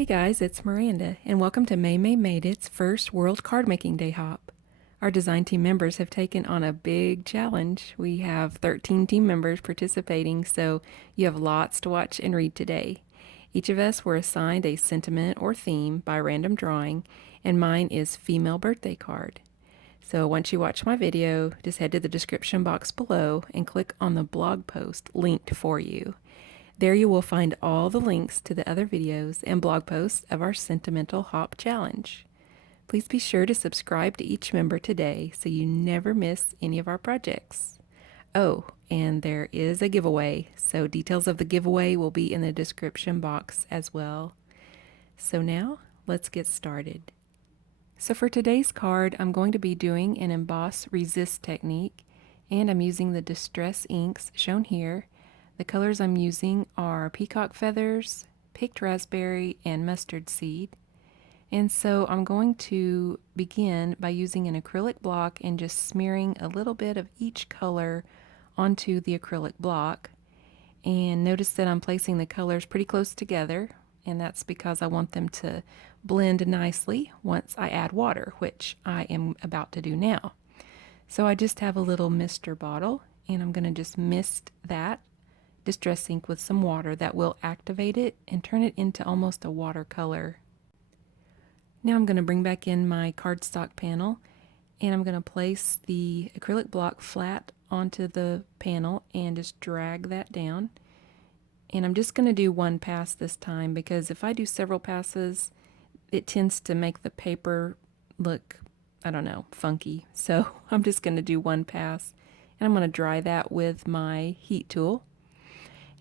Hey guys, it's Miranda, and welcome to Maymay Made It's first World Card Making Day hop. Our design team members have taken on a big challenge. We have 13 team members participating, so you have lots to watch and read today. Each of us were assigned a sentiment or theme by random drawing, and mine is female birthday card. So once you watch my video, just head to the description box below and click on the blog post linked for you. There you will find all the links to the other videos and blog posts of our Sentimental Hop Challenge. Please be sure to subscribe to each member today so you never miss any of our projects. Oh, and there is a giveaway, so details of the giveaway will be in the description box as well. So now, let's get started. So for today's card, I'm going to be doing an emboss resist technique, and I'm using the distress inks shown here. The colors I'm using are peacock feathers, picked raspberry, and mustard seed. And so I'm going to begin by using an acrylic block and just smearing a little bit of each color onto the acrylic block. And notice that I'm placing the colors pretty close together, and that's because I want them to blend nicely once I add water, which I am about to do now. So I just have a little mister bottle, and I'm going to just mist that distress ink with some water that will activate it and turn it into almost a watercolor. Now I'm going to bring back in my cardstock panel, and I'm going to place the acrylic block flat onto the panel and just drag that down. And I'm just going to do one pass this time, because if I do several passes, it tends to make the paper look, I don't know, funky. So I'm just going to do one pass, and I'm going to dry that with my heat tool.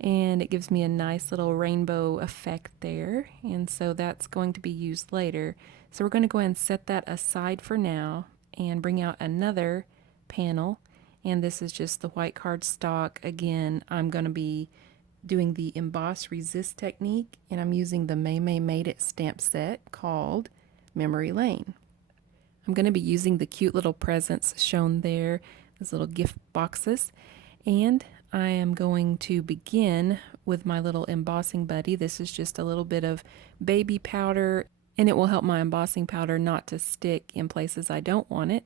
And it gives me a nice little rainbow effect there, and so that's going to be used later. So we're going to go ahead and set that aside for now and bring out another panel, and this is just the white cardstock. Again, I'm going to be doing the emboss resist technique, and I'm using the Maymay Made It stamp set called Memory Lane. I'm going to be using the cute little presents shown there, those little gift boxes, and I am going to begin with my little embossing buddy. This is just a little bit of baby powder, and it will help my embossing powder not to stick in places I don't want it.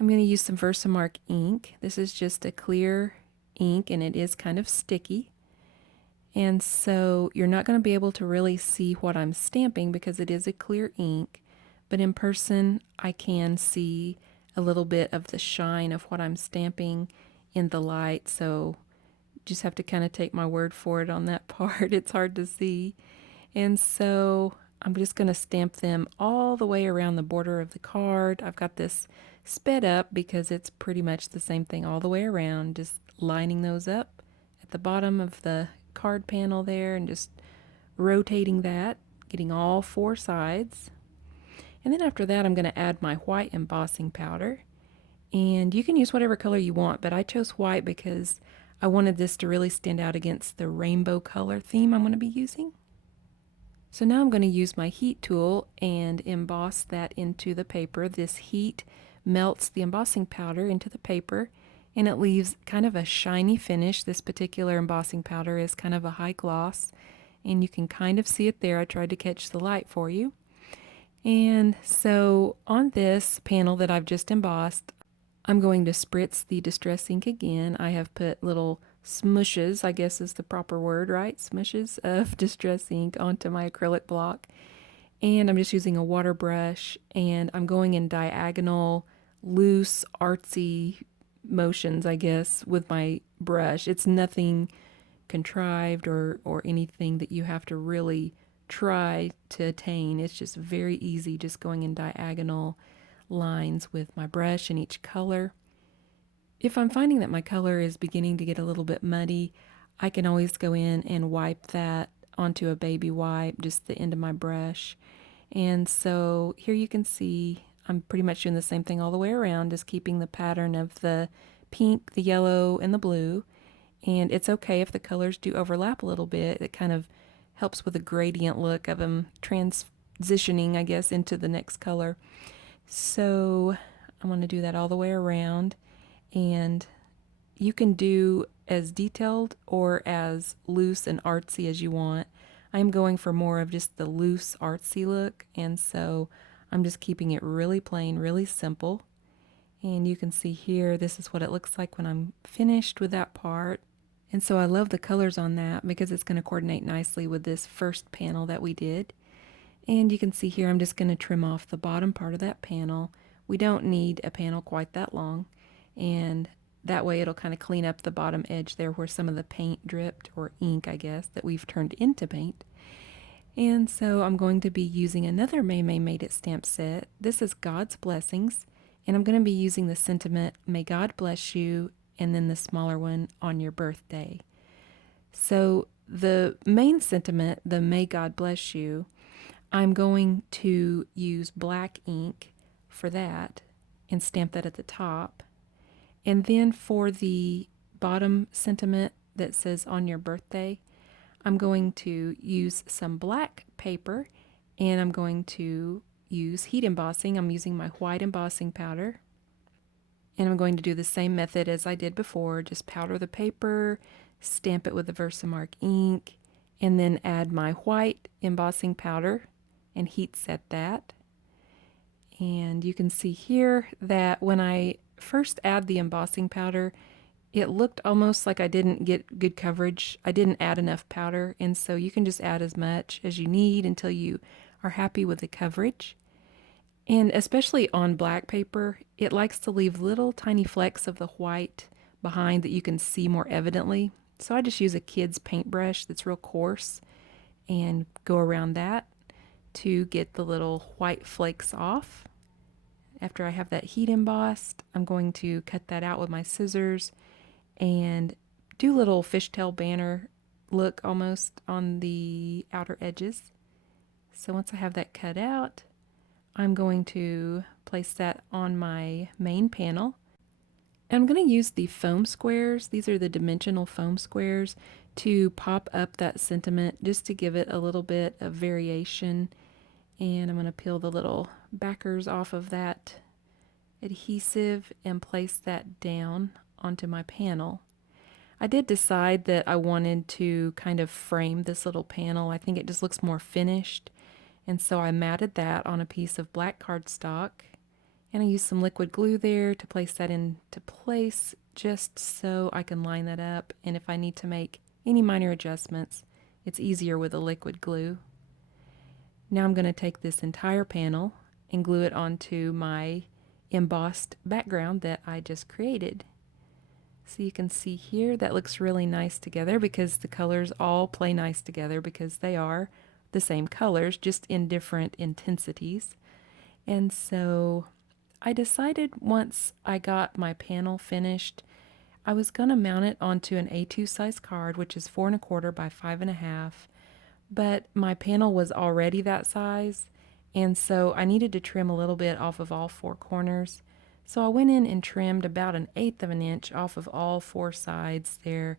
I'm going to use some Versamark ink. This is just a clear ink, and it is kind of sticky. And so you're not going to be able to really see what I'm stamping because it is a clear ink, but in person I can see a little bit of the shine of what I'm stamping in the light, so just have to kind of take my word for it on that part. It's hard to see. And so I'm just going to stamp them all the way around the border of the card. I've got this sped up because it's pretty much the same thing all the way around, just lining those up at the bottom of the card panel there and just rotating that, getting all four sides. And then after that, I'm going to add my white embossing powder. And you can use whatever color you want, but I chose white because I wanted this to really stand out against the rainbow color theme I'm going to be using. So now I'm going to use my heat tool and emboss that into the paper. This heat melts the embossing powder into the paper, and it leaves kind of a shiny finish. This particular embossing powder is kind of a high gloss, and you can kind of see it there. I tried to catch the light for you. And so on this panel that I've just embossed, I'm going to spritz the distress ink again. I have put little smushes, I guess is the proper word, right? Smushes of distress ink onto my acrylic block. And I'm just using a water brush, and I'm going in diagonal, loose, artsy motions, I guess, with my brush. It's nothing contrived or anything that you have to really try to attain. It's just very easy, just going in diagonal lines with my brush in each color. If I'm finding that my color is beginning to get a little bit muddy, I can always go in and wipe that onto a baby wipe, just the end of my brush. And so here you can see I'm pretty much doing the same thing all the way around, just keeping the pattern of the pink, the yellow, and the blue. And it's okay if the colors do overlap a little bit. It kind of helps with a gradient look of them transitioning, I guess, into the next color. So I'm going to do that all the way around, and you can do as detailed or as loose and artsy as you want. I'm going for more of just the loose artsy look, and so I'm just keeping it really plain, really simple. And you can see here, this is what it looks like when I'm finished with that part. And so I love the colors on that because it's going to coordinate nicely with this first panel that we did. And you can see here, I'm just going to trim off the bottom part of that panel. We don't need a panel quite that long. And that way it'll kind of clean up the bottom edge there where some of the paint dripped, or ink, I guess, that we've turned into paint. And so I'm going to be using another Maymay Made It stamp set. This is God's Blessings. And I'm going to be using the sentiment, May God bless you, and then the smaller one, on your birthday. So the main sentiment, the May God bless you, I'm going to use black ink for that and stamp that at the top. And then for the bottom sentiment that says on your birthday, I'm going to use some black paper, and I'm going to use heat embossing. I'm using my white embossing powder. And I'm going to do the same method as I did before. Just powder the paper, stamp it with the Versamark ink, and then add my white embossing powder and heat set that. And you can see here that when I first add the embossing powder, it looked almost like I didn't get good coverage. I didn't add enough powder, and so you can just add as much as you need until you are happy with the coverage. And especially on black paper, it likes to leave little tiny flecks of the white behind that you can see more evidently. So I just use a kid's paintbrush that's real coarse and go around that to get the little white flakes off. After I have that heat embossed, I'm going to cut that out with my scissors and do little fishtail banner look almost on the outer edges. So once I have that cut out, I'm going to place that on my main panel. And I'm going to use the foam squares. These are the dimensional foam squares to pop up that sentiment just to give it a little bit of variation. And I'm going to peel the little backers off of that adhesive and place that down onto my panel. I did decide that I wanted to kind of frame this little panel. I think it just looks more finished. And so I matted that on a piece of black cardstock, and I used some liquid glue there to place that into place just so I can line that up. And if I need to make any minor adjustments, it's easier with a liquid glue. Now I'm going to take this entire panel and glue it onto my embossed background that I just created. So you can see here that looks really nice together because the colors all play nice together because they are the same colors, just in different intensities. And so I decided once I got my panel finished, I was going to mount it onto an A2 size card, which is 4 1/4 by 5 1/2. But my panel was already that size, and so I needed to trim a little bit off of all 4 corners. So I went in and trimmed about 1/8 of an inch off of all 4 sides there.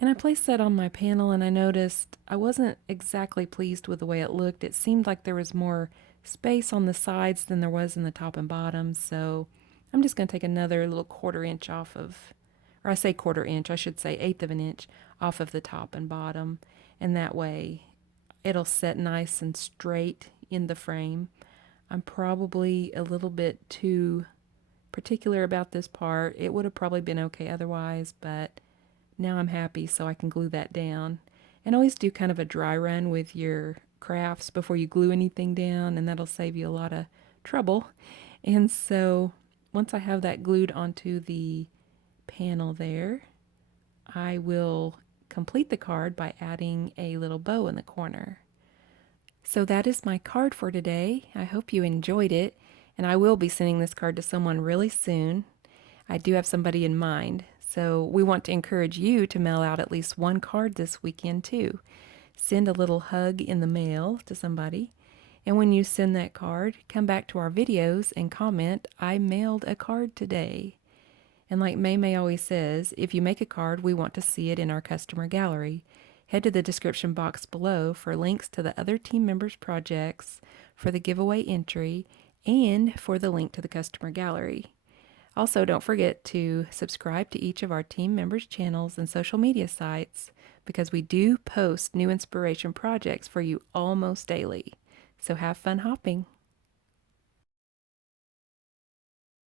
And I placed that on my panel, and I noticed I wasn't exactly pleased with the way it looked. It seemed like there was more space on the sides than there was in the top and bottom. So I'm just going to take another little 1/4 inch off of, or I say 1/4 inch, I should say 1/8 of an inch off of the top and bottom. And that way it'll set nice and straight in the frame. I'm probably a little bit too particular about this part. It would have probably been okay otherwise, but now I'm happy so I can glue that down. And always do kind of a dry run with your crafts before you glue anything down, and that'll save you a lot of trouble. And so once I have that glued onto the panel there, I will complete the card by adding a little bow in the corner. So that is my card for today. I hope you enjoyed it, and I will be sending this card to someone really soon. I do have somebody in mind, so we want to encourage you to mail out at least one card this weekend too. Send a little hug in the mail to somebody, and when you send that card, come back to our videos and comment, "I mailed a card today." And like Maymay always says, if you make a card, we want to see it in our customer gallery. Head to the description box below for links to the other team members' projects, for the giveaway entry, and for the link to the customer gallery. Also, don't forget to subscribe to each of our team members' channels and social media sites because we do post new inspiration projects for you almost daily. So have fun hopping.